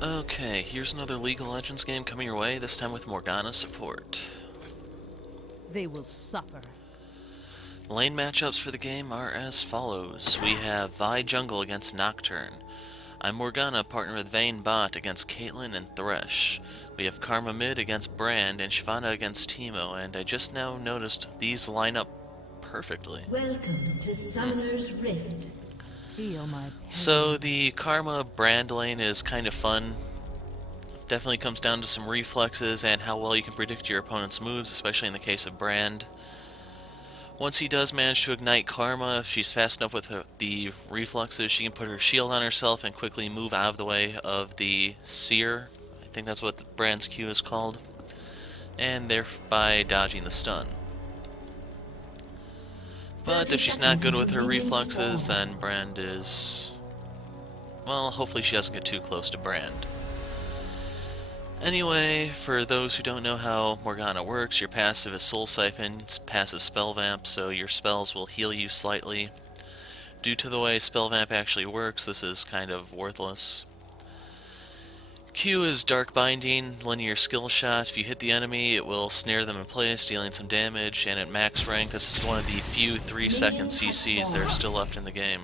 Okay, here's another League of Legends game coming your way, this time with Morgana support. They will suffer. Lane matchups for the game are as follows. We have Vi jungle against Nocturne. I'm Morgana, partner with Vayne bot against Caitlyn and Thresh. We have Karma mid against Brand and Shyvana against Teemo, and I just now noticed these line up perfectly. Welcome to Summoner's Rift. Feel my pain. So the Karma Brand lane is kind of fun. Definitely comes down to some reflexes and how well you can predict your opponent's moves, especially in the case of Brand. Once he does manage to ignite Karma, if she's fast enough with the reflexes, she can put her shield on herself and quickly move out of the way of the Seer. I think that's what the Brand's Q is called. And thereby dodging the stun. But if she's not good with her reflexes, then Brand is... well, hopefully she doesn't get too close to Brand. Anyway, for those who don't know how Morgana works, your passive is Soul Siphon, passive Spell Vamp, so your spells will heal you slightly. Due to the way Spell Vamp actually works, this is kind of worthless. Q is Dark Binding, linear skill shot. If you hit the enemy, it will snare them in place, dealing some damage, and at max rank, this is one of the few 3-second CCs that are still left in the game.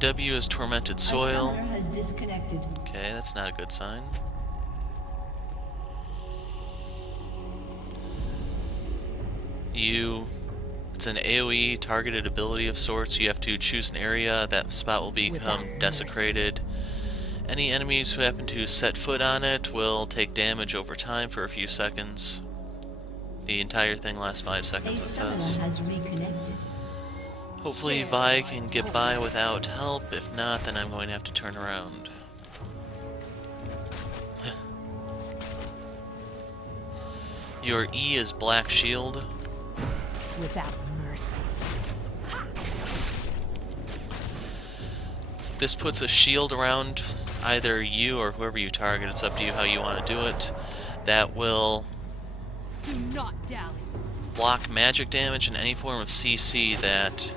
W is Tormented Soil. Okay, that's not a good sign. U, it's an AoE targeted ability of sorts. You have to choose an area, that spot will become desecrated. Any enemies who happen to set foot on it will take damage over time for a few seconds. The entire thing lasts 5 seconds, it says. Hopefully Vi can get by without help. If not, then I'm going to have to turn around. Your E is Black Shield. Without mercy. This puts a shield around either you or whoever you target. It's up to you how you want to do it. That will Do not dally. block magic damage and any form of CC that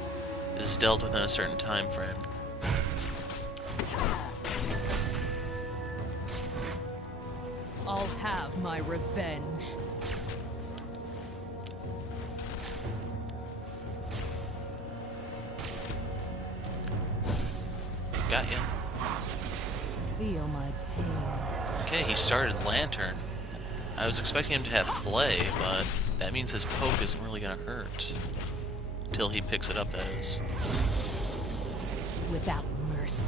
is dealt within a certain time frame. I'll have my revenge. Got ya. Feel my pain. Okay, he started Lantern. I was expecting him to have Flay, but that means his poke isn't really gonna hurt. Till he picks it up, that is. Without mercy.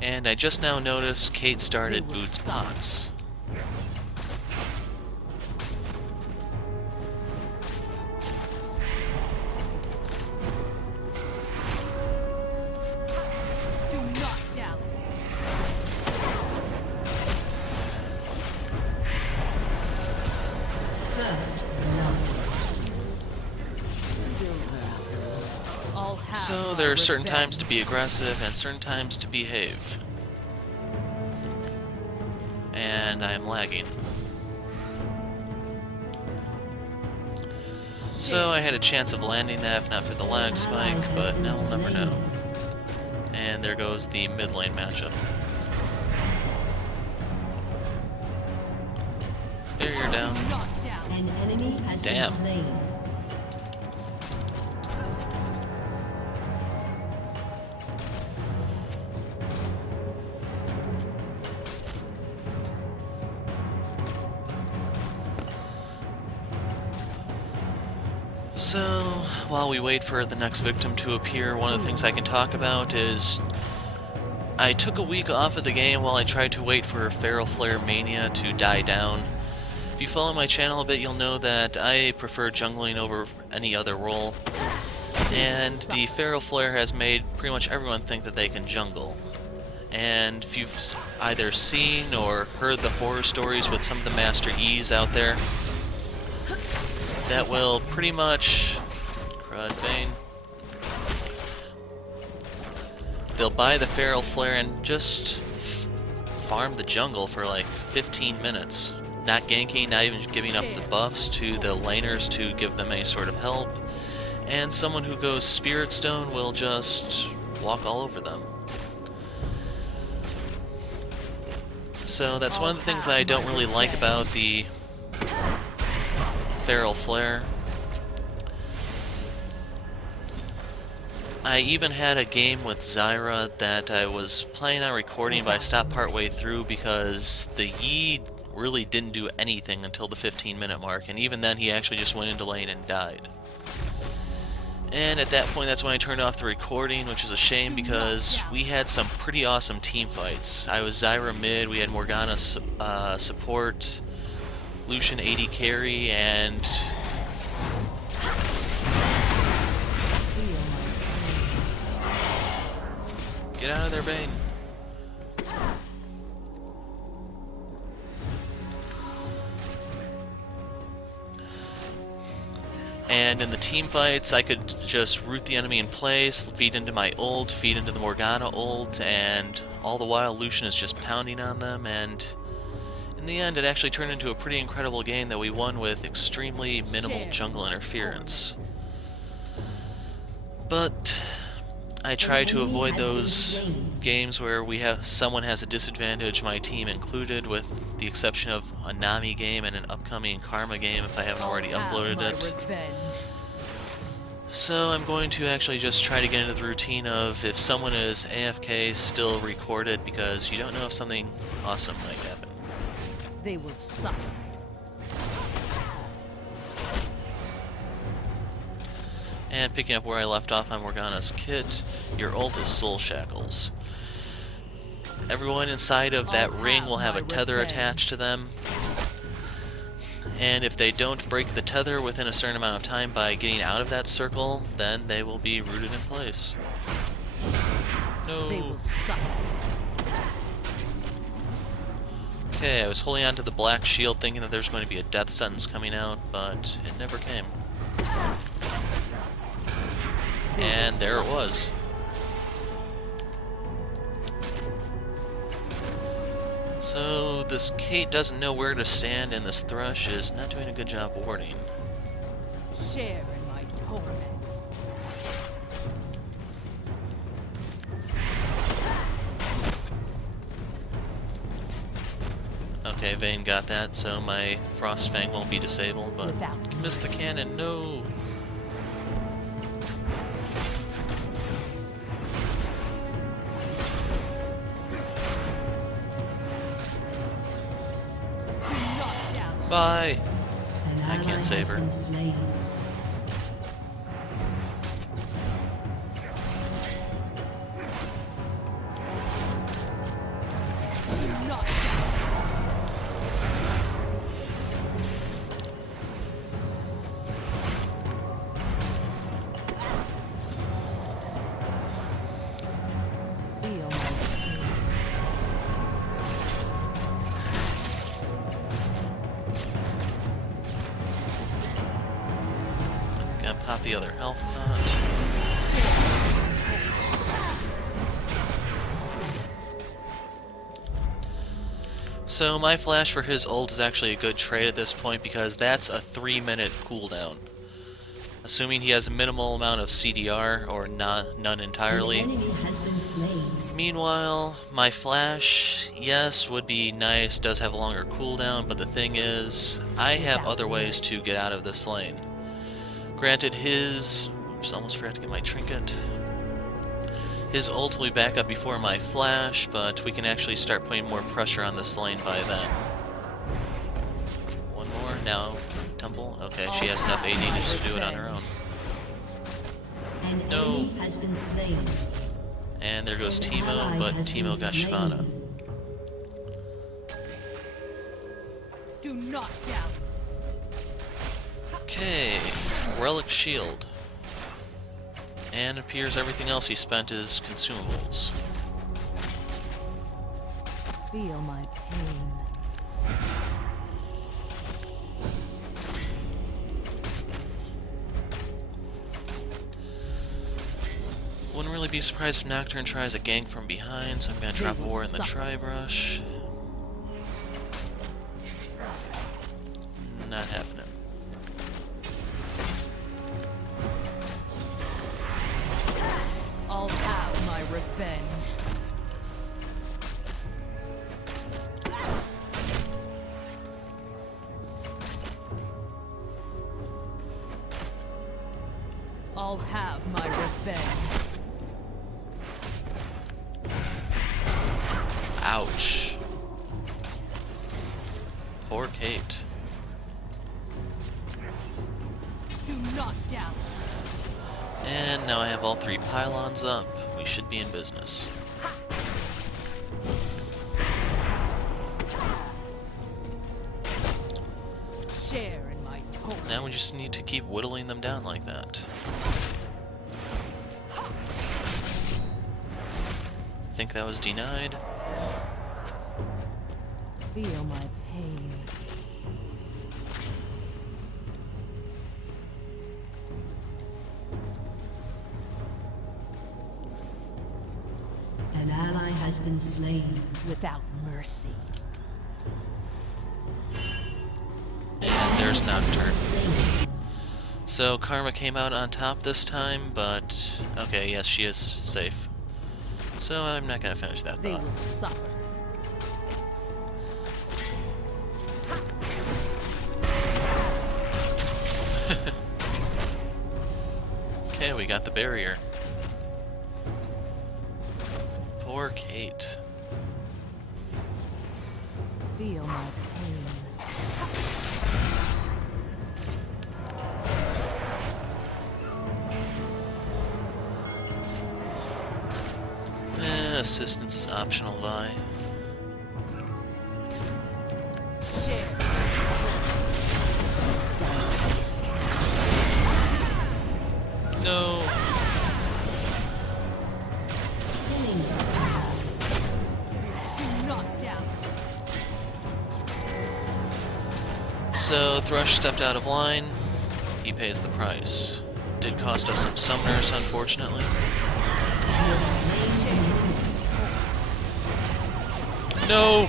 And I just now noticed Cait started Boots Box. Do not dally. First love. I'll have So my there are certain revenge. times to be aggressive and certain times to behave. And I am lagging. So I had a chance of landing that if not for the lag spike, but now we'll never know. And there goes the mid lane matchup. Barrier down. Not dally. An enemy has Damn. been slain. So, while we wait for the next victim to appear, one of the things I can talk about is I took a week off of the game while I tried to wait for Feral Flare Mania to die down. If you follow my channel a bit, you'll know that I prefer jungling over any other role. And the Feral Flare has made pretty much everyone think that they can jungle. And if you've either seen or heard the horror stories with some of the Master E's out there, that will pretty much... Crud Vayne. They'll buy the Feral Flare and just farm the jungle for like 15 minutes. not ganking, not even giving up the buffs to the laners to give them any sort of help. And someone who goes Spirit Stone will just walk all over them. So that's one of the things that I don't really like about the Feral Flare. I even had a game with Zyra that I was planning on recording, but I stopped partway through because the Yi really didn't do anything until the 15-minute mark, and even then he actually just went into lane and died. And at that point, that's when I turned off the recording, which is a shame because we had some pretty awesome team fights. I was Zyra mid, we had Morgana support, Lucian AD carry, and get out of there, Vayne. And in the team fights, I could just root the enemy in place, feed into my ult, feed into the Morgana ult, and all the while Lucian is just pounding on them, and in the end it actually turned into a pretty incredible game that we won with extremely minimal jungle interference. But I try to avoid those games where someone has a disadvantage, my team included, with the exception of a Nami game and an upcoming Karma game if I haven't already uploaded it. So I'm going to actually just try to get into the routine of if someone is AFK, still record it, because you don't know if something awesome might happen. They will suffer. And picking up where I left off on Morgana's kit, your ult is Soul Shackles. Everyone inside of that ring will have a tether attached to them, and if they don't break the tether within a certain amount of time by getting out of that circle, then they will be rooted in place. No. They will suffer. Okay, I was holding on to the black shield thinking that there's going to be a death sentence coming out, but it never came. And there it was. So this Cait doesn't know where to stand, and this Thresh is not doing a good job warding. Share in my torment. Okay, Vayne got that, so my Frostfang won't be disabled, but missed the cannon, no! Bye! I can't save her. Gonna pop the other health pot. So my flash for his ult is actually a good trade at this point because that's a 3-minute cooldown. Assuming he has a minimal amount of CDR or none entirely. Meanwhile, my flash, yes, would be nice, does have a longer cooldown, but the thing is, I have other ways to get out of this lane. Granted, oops, almost forgot to get my trinket. His ult will be back up before my flash, but we can actually start putting more pressure on this lane by then. One more, now Tumble. Okay, she has enough AD just to do it on her own. No. And there goes Teemo, but Teemo got Shyvana. Do not doubt. Okay, Relic Shield. And it appears everything else he spent is consumables. Feel my pain. Wouldn't really be surprised if Nocturne tries a gank from behind, so I'm gonna drop a war in the Tri-Brush. Not happening. I'll have my revenge. I'll have my revenge. Ouch. Poor Cait. Do not doubt. And now I have all 3 pylons up. We should be in business. Share in my torment. Now we just need to keep whittling them down like that. I think that was denied. Feel my pain. An ally has been slain. Without mercy. And there's Nocturne. Slain. So Karma came out on top this time, but okay, yes, she is safe. So I'm not gonna finish that They thought. will suffer. Okay, we got the barrier. Poor Cait. Feel my pain. Assistance is optional, Vi. Share. No. Killing spree. Do not doubt. So Thresh stepped out of line. He pays the price. Did cost us some summoners, unfortunately. No!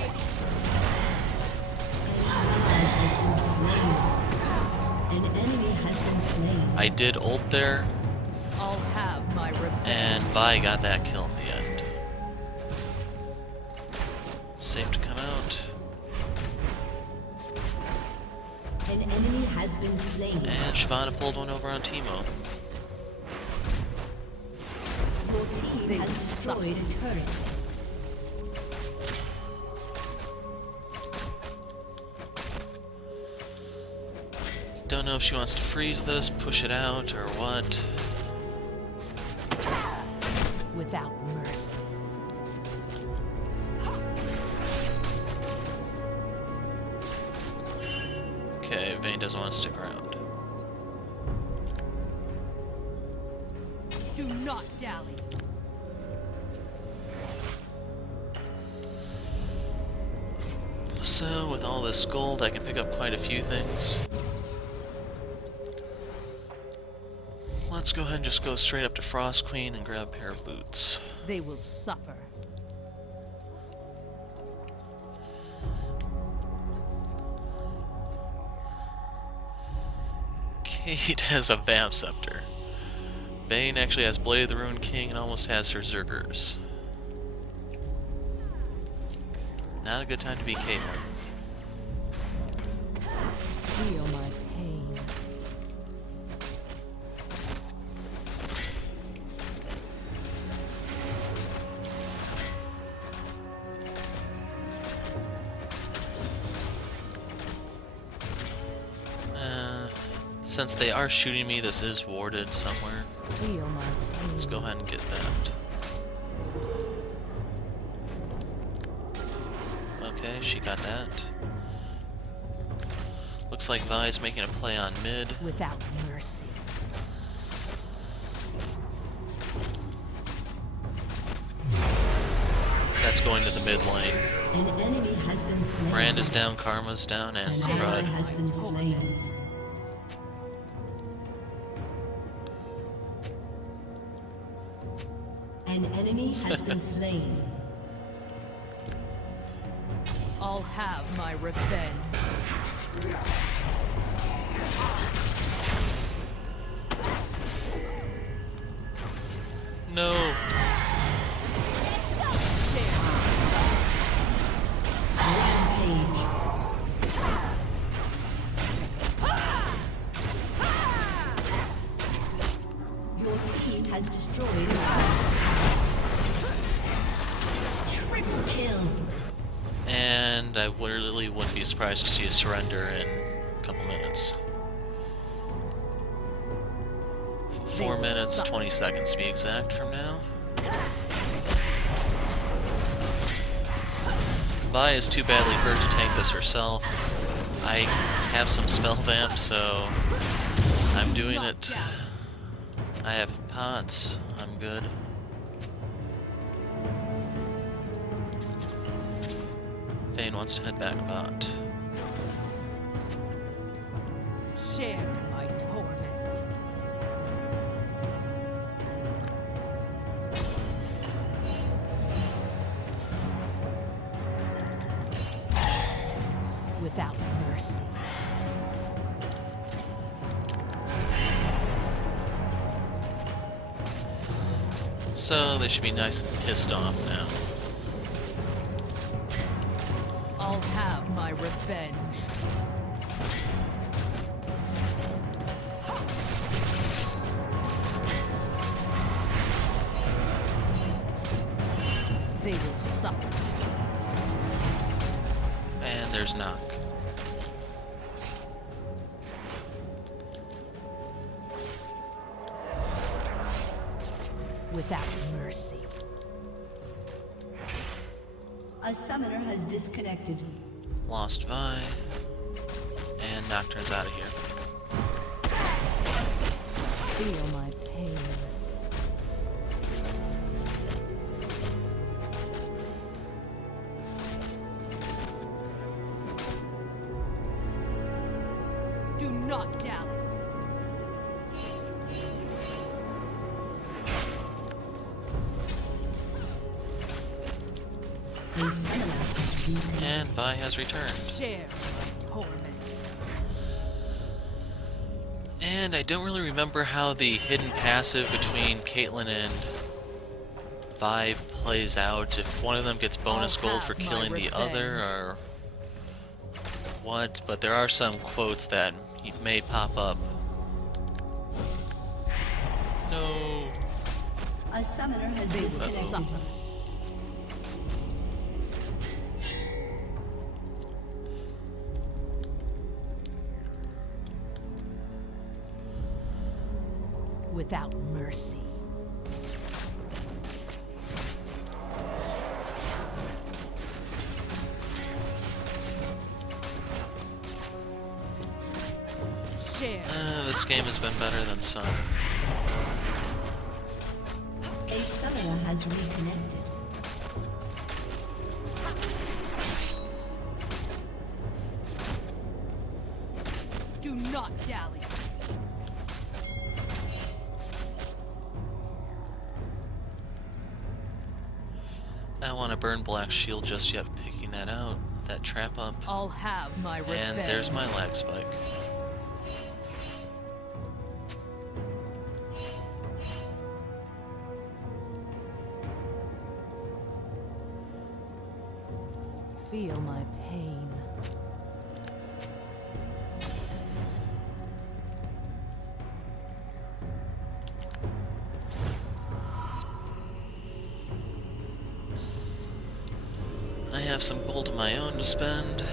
An enemy has been slain. I did ult there, I'll have my revenge. and Vi got that kill in the end. Safe to come out. An enemy has been slain. And Shyvana pulled one over on Teemo. Your team They has will destroyed a turret. Don't know if she wants to freeze this, push it out, or what. Without mercy. Okay, Vayne doesn't want to stick around. Do not dally. So, with all this gold, I can pick up quite a few things. Let's go ahead and just go straight up to Frost Queen and grab a pair of boots. They will suffer. Cait has a Vamp Scepter. Vayne actually has Blade of the Ruined King and almost has her Zergers. Not a good time to be Caitlyn. Feel my pain. Since they are shooting me, this is warded somewhere. Feel my pain. Let's go ahead and get that. Okay, she got that. Looks like Vi's making a play on mid. Without mercy. That's going to the mid lane. An enemy has been slain. Brand is down, Karma's down, and An ally Brud. has been slain. An enemy has been slain. I'll have my revenge. has destroyed a triple kill. And I really wouldn't be surprised to see a surrender in a couple minutes. 4 minutes, 20 seconds to be exact from now. Vi is too badly hurt to tank this herself. I have some spell vamp, so I'm doing it. I have pots, I'm good. Vayne wants to head back bot. Share my torment. Without mercy. So they should be nice and pissed off now. I'll have my revenge. They will suffer. And there's knock. Without mercy. A summoner has disconnected. Lost Vi. And Nocturne's out of here. Feel my pain. Do not dally. A summoner has reconnected. And Vi has returned. Share my torment. And I don't really remember how the hidden passive between Caitlyn and Vi plays out. If one of them gets bonus I'll gold for have my killing the other, revenge. or what, but there are some quotes that may pop up. No. A summoner has They will disconnected. suffer. Without mercy. Share. This game has been better than some. A summoner has reconnected. Do not dally. I want to burn Black Shield just yet, picking that out. That trap up. I'll have my revenge. And there's my lag spike. Feel my pain. I have some gold of my own to spend.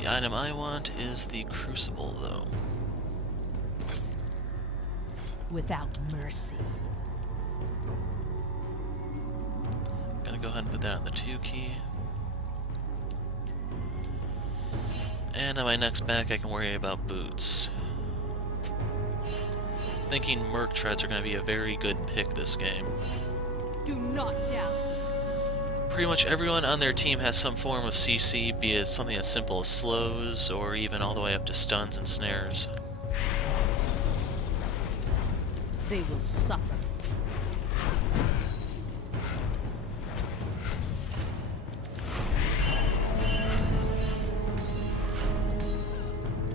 The item I want is the Crucible, though. Without mercy. Gonna go ahead and put that on the 2 key. And on my next back, I can worry about boots. Thinking Merc Treads are gonna be a very good pick this game. Do not doubt. Pretty much everyone on their team has some form of CC, be it something as simple as slows, or even all the way up to stuns and snares. They will suffer.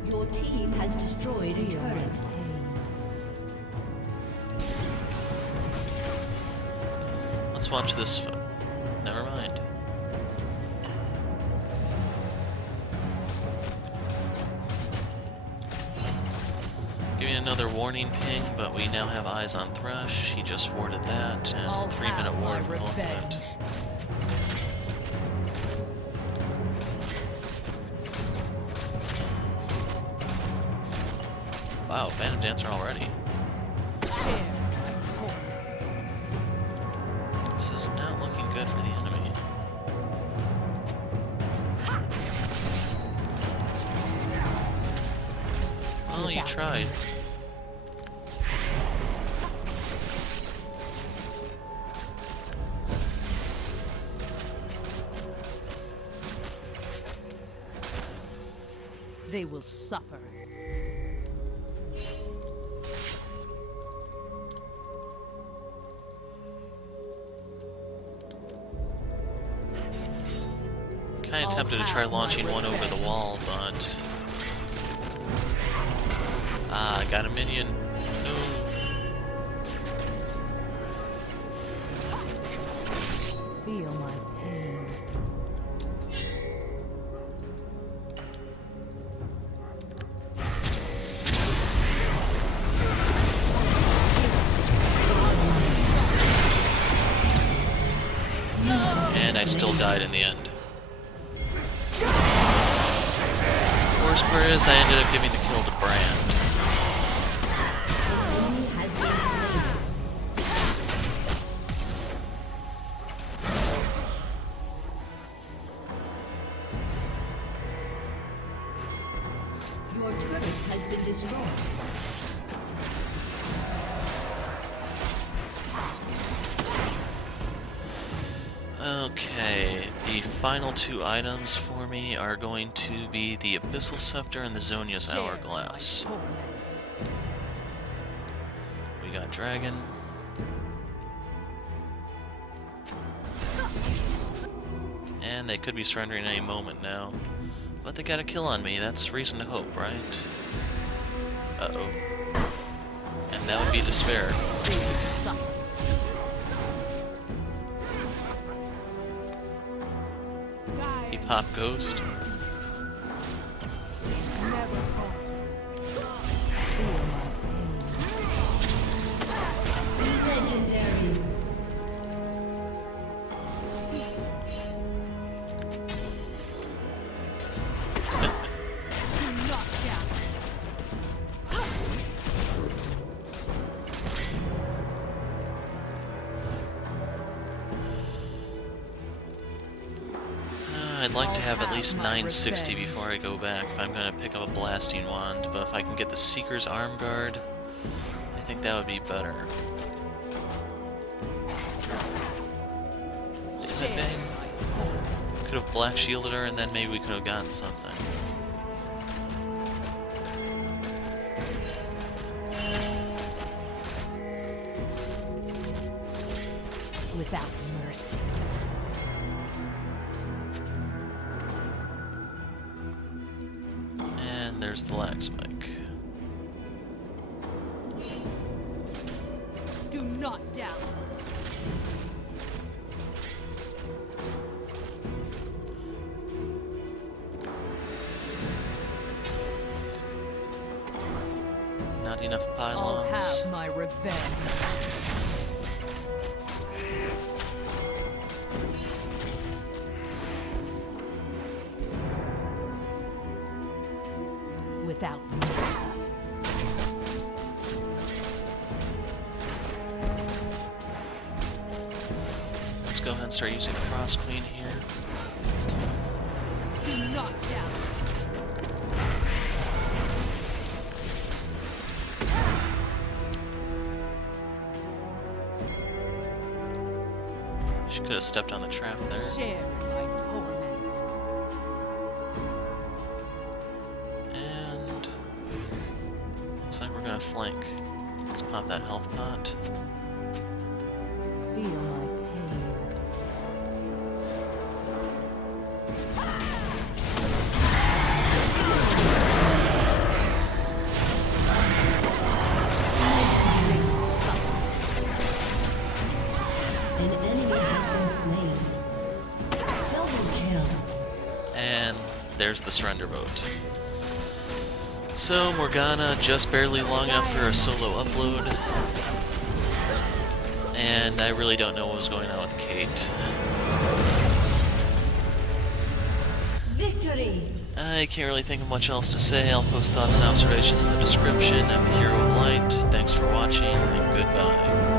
Your team has destroyed a Feel my turret. pain. Let's watch this. Never mind. Giving another warning ping, but we now have eyes on Thresh. He just warded that, and it's a 3-minute ward for both of it. Wow, Phantom Dancer already. This is not looking good for the enemy. Well, you tried. They will suffer. Kinda tempted to try launching one over the wall, but... Ah, I got a minion. No. Feel my pain. And I still died in the end. Worst part is I ended up giving the kill to Brand. Your turret has been destroyed. Okay, the final two items for me are going to be the Abyssal Scepter and the Zonia's Hourglass. We got Dragon. And they could be surrendering any moment now. But they got a kill on me, that's reason to hope, right? Uh-oh. And that would be Despair. He popped Ghost. Legendary. I'd like to have at least 960 before I go back if I'm going to pick up a Blasting Wand, but if I can get the Seeker's Arm Guard, I think that would be better. Did I bang? Could have Black Shielded her and then maybe we could have gotten something. Without mercy. And there's the lag spike. Do not doubt. Not enough I'll pylons. have my revenge. Without mercy. Let's go ahead and start using the Cross Queen here. Do not doubt. She could have stepped on the trap there. Share my torment. And looks like we're gonna flank. Let's pop that health pot. Feel my pain. An enemy has been slain. Double kill. And there's the surrender vote. So, Morgana just barely long enough for a solo upload. And I really don't know what was going on with Cait. Victory! I can't really think of much else to say. I'll post thoughts and observations in the description. I'm the Hero of Light. Thanks for watching, and goodbye.